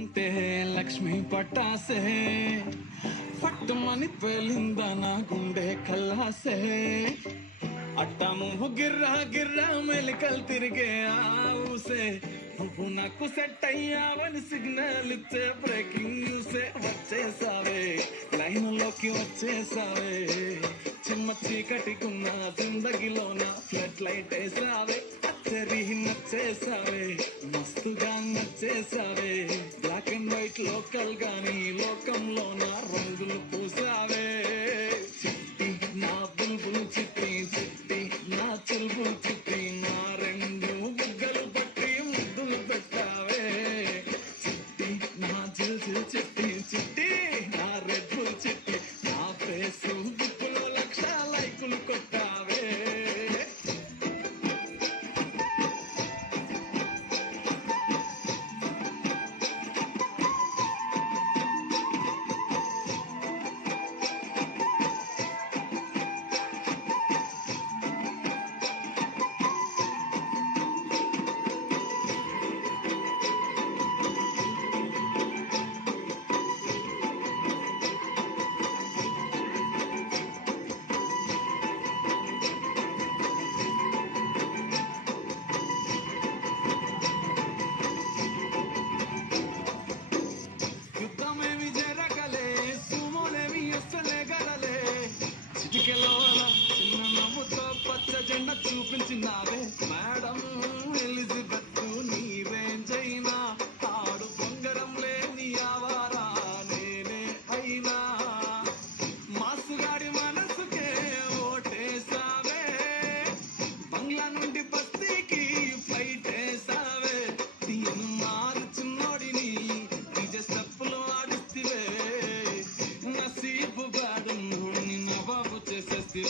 అంటే లక్ష్మి పట్టాసే ఫట్టుమని పేలిందా నా గుండె కల్లాసే అట్టాము గిర్రా గిర్రా మెలికలు తిరిగే ఆవుసే నువ్వు నాకు సెట్ అయ్యావని సిగ్నల్ ఇచ్చే బ్రేకింగ్ న్యూసే వచ్చేసావే లైన్లోకి వచ్చేసావే చిమ్మ చీకటికున్న జిందగీలోన ఫ్లడ్ లైట్ వేసావే అచ్చరి నచ్చేసావే మస్తుగా నచ్చేసావే బ్లాక్ అండ్ వైట్ లోకల్ గాని లోకంలోన రంగులు పూసావే చిట్టి నా బుల్బుల్ చిట్టి చిట్టి నా చెల్బుల్ చిట్టి నా రెండు బుగ్గలు పట్టి ముద్దులు పెట్టావే చిట్టి నా జిల్ జిల్ చిట్టి చిట్టి నా రెడ్ బుల్ చిట్టి నా ఫేసు బుక్కులో 1,00,000 లైకులు కొట్టావే యుద్ధమేమి జరగలే సుమోలేమి ఎస్తలే గడలే చిటికెలో చిన్న నవ్వుతో పచ్చ జెండా చూపించినావే మేడం ఎలిజబెత్ నీవేంజైనా తాడు బొంగరం లేని ఆవారా నేనే అయినా మాసుగాడి మనసుకే ఓటేసావే బంగ్లా నుండి బస్తీకి ఫ్లైట్ వేసావే తీను మారుచున్నోడిని స్టెప్పులు ఆడిస్తే నసీబు బాడుని నవాబు చేసేస్తే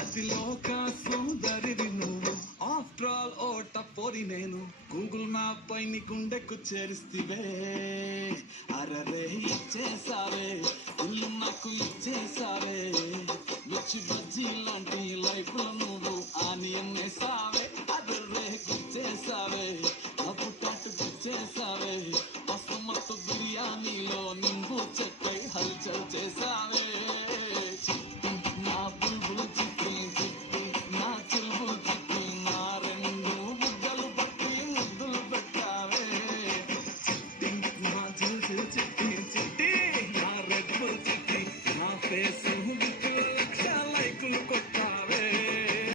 అతి లోక సుందరివి నువ్వు ఆఫ్టర్ ఆల్ ఓ టపోరి నేను గూగుల్ మ్యాప్ పై నీ గుండెకు చేరిస్తే అరరే ఇచ్చేసావే ఇల్లు నాకు ఇచ్చేసావే రుచి బజ్జీ లాంటి లైఫ్ లో నువ్వు ఆనియన్ వేసావే